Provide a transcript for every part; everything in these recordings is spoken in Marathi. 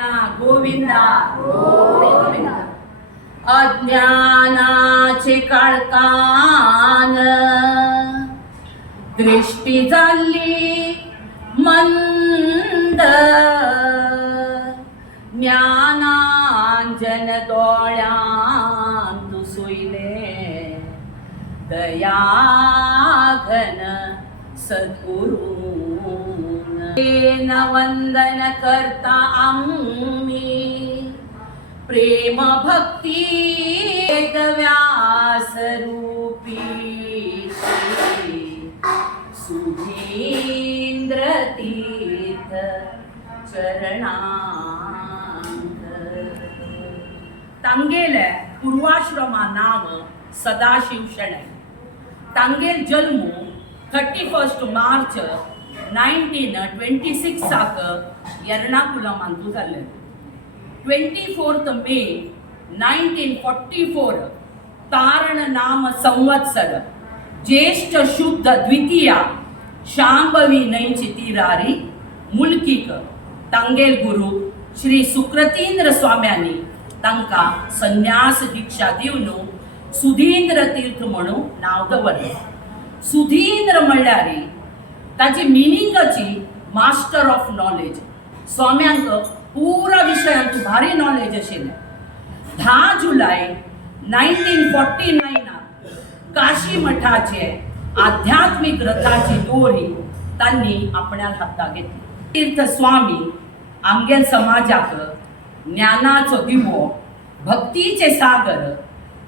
गोविंदा गोविंदा अज्ञानाचे काळकान दृष्टी झाली मंद ज्ञानांजन डोळ्यांत सुईले दया घन सद्गुरू वंदन करता आम्ही प्रेम भक्ती व्यास रूपी सुधींद्र तीर्थ चरणांत तांगेले पूर्वाश्रमा नाव सदाशिव शणै तांगेल जन्म 31 मार्च 1926 साक एर्नाकुलम अंतू जाल्ले 24 मे 1944 तारण नाम संवत्सर ज्येष्ठ शुद्ध द्वितीया शांभवी नैची तिरारी मुलकीक तांगेल गुरु श्री सुकृतींद्र स्वाम्यांनी तांका संन्यास दीक्षा दिवन सुधींद्र तीर्थ म्हणून नाव दवरले। सुधींद्र म्हणल्यारी ताची मिनिंगाची मास्टर ऑफ नॉलेज स्वाम्यांक पुरा विशयांत भारी नॉलेज आशिल्लें। 10 जुलै 1949 काशी मठाचे आध्यात्मिक रथाची दोरी तांणी आपल्या हाताक घेतली। तीर्थ स्वामी आमगेल समाजाक ज्ञानाचो दिवो भक्तीचे सागर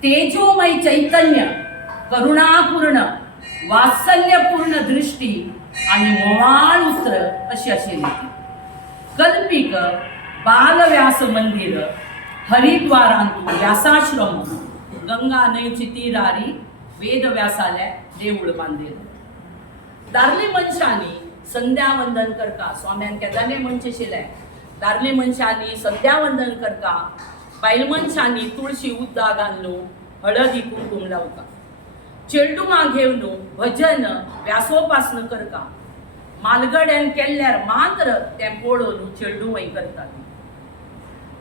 तेजोमय चैतन्य करुणापूर्ण वात्सल्यपूर्ण दृष्टी आणि मोवाळ उतर अशी आशिल्ली। कल्पिक बालव्यास मंदिर हरिद्वारांत व्यासाश्रम गंगा न्हंयची तिरारी वेदव्यासाले देवूळ बांदिल्लें। दार्ली मनशांनी संध्या वंदन करता स्वाम्यान केदारले मनशे आशिल्ले दार्ली मनशांनी संध्या वंदन करता बायल मनशांनी तुळशी उद्दा घालून हळदी कुंकुम लावता चेडुमा घेवन भजन व्यासोपासन करता मालगड्यान केल्ल्यार मात्र ते पळोवन चेडुवय करतात।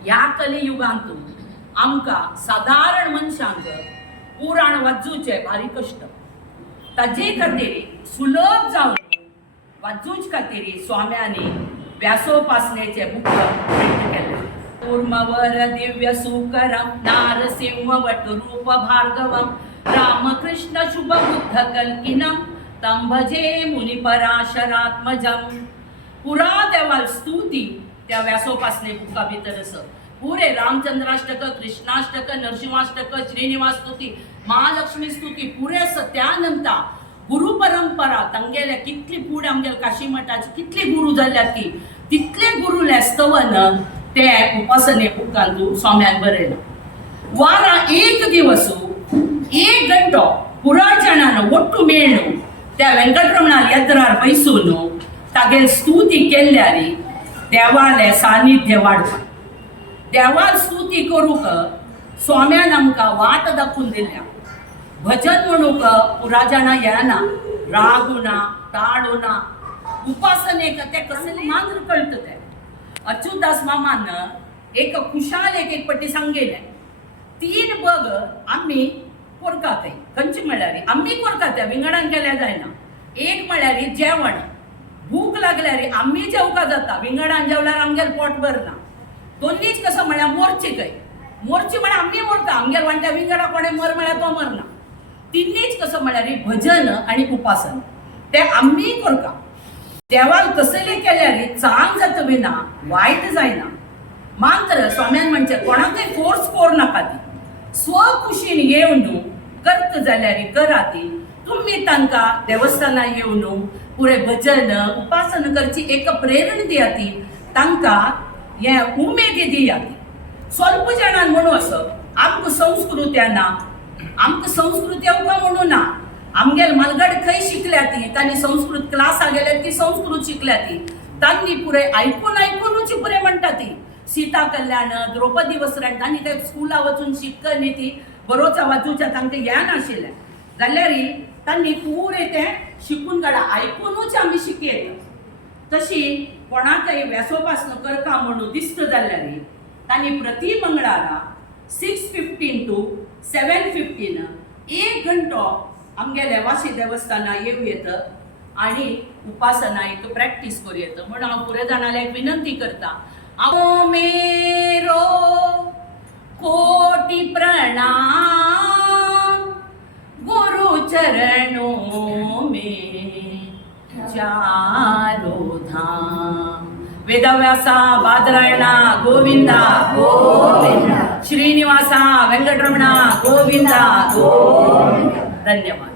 ह्या कलियुगांत आमकां साधारण मनशांक पुराण वाचूचे भारी कश्ट ताजे खातीर सुलभ जावन वाचूच खातीर स्वाम्यांनी व्यासोपासनेचे बुक प्रिंट केले। कूर्मवर दिव्य सुकरम नारसिंह वट रूप भार्गवम रामकृष्ण शुभ बुद्ध कल्किनम तम भजे मुनि पराशरात्मजम। पुरा देवाल स्तुती त्या व्यासोपासने बुका भितर आसा। पुरे रामचंद्राष्टक कृष्णाष्टक नरसिंहाष्टक श्रीनिवास स्तुती महालक्ष्मी स्तुती पुरे आसा। त्यानंतर गुरु परंपरा तांगेले कितली पुढे आमगेल काशी मठाची कितली गुरु जाल्यात की तितले गुरु लेस्तवन ते उपासने बुकांत स्वाम्यान बरयला। वारा एक दिवस 1 घंटो पुरा जाणांन ಒಟ್ಟು मेळून त्या वेंकटरमणार येद्रार बैसून तागेल स्तुती केल्ल्यारी देवाले सानिध्य वाडता। देवाल स्तुती करूक स्वाम्यान आमकां वाट दाखोवन दिल्या। भजन म्हणूक पुरा जाणां येना रागुना ताडुना उपासनेक ते कसले मात्र कळटा ते। अच्युतदास मामान एक खुशाल एक पट्टी सांगेले 3 बग आम्ही कोरकाते खंयची म्हळ्यार आम्ही कोरकाते विंगडान केल्या जायना। एक म्हळ्यार जेवण भूक लागल्यार आम्ही जेवका जाता विंगडान जेवल्यार आमगेल पोट भरना। दोन्हीच कसं म्हळ्यार मोरची खंय मोरची म्हळ्यार आम्ही मोरता आमगेल वांट्या विंगडा कोणे मर म्हळ्यार तो मरना। तिन्नीच कसं म्हळ्यार भजन आणि उपासन ते आम्ही कोरका। देवाल कसले केल्यार चांग जाता विना वायट जायना। मात्र स्वाम्यान म्हणजे कोणाकय फोर्स कोर नाका ती स्वखुशीन येवन करत जाल्यार करा ती। तुम्ही तांकां देवस्थाना येवन पुरे भजन उपासन करची एक प्रेरणा दिया ती तांकां हे उमेद दिया ती। स्वल्प जाणांन म्हणू असो आमकां संस्कृती ना आमकां संस्कृती अवघा म्हणू ना। आमगेल मालगड खंय शिकल्या ती तांणी संस्कृत क्लासा गेल्या ती संस्कृत शिकल्या ती तांणी पुरे आयकूनच पुरे म्हणटा ती। सीता कल्याण द्रौपदी वस्त्रण तांणी ते स्कुला वचून शिकन ती बरोच वाचूच्या तांकां हें नाशिल्लें जाल्यार तांणी पुरे तें शिकून काडा आयकूनच आमी शिकयता। तशी कोणाकय व्यासोपासन करता म्हणून दिसत जाल्यार तांणी प्रति मंगळारा 6:15 to 7:15 1 घंटो आमगे वाशी देवस्थाना येऊ येत आणि उपासना एक प्रॅक्टिस करू येत म्हणून हांव पुरे जाणांक एक विनंती करता आओ मेरो कोटि प्रणाम गुरु चरणों में चारो धाम वेदव्यासा बादरायणा गोविंदा गोविंदा श्रीनिवासा वेंकटरमणा गोविंदा गोविंदा धन्यवाद.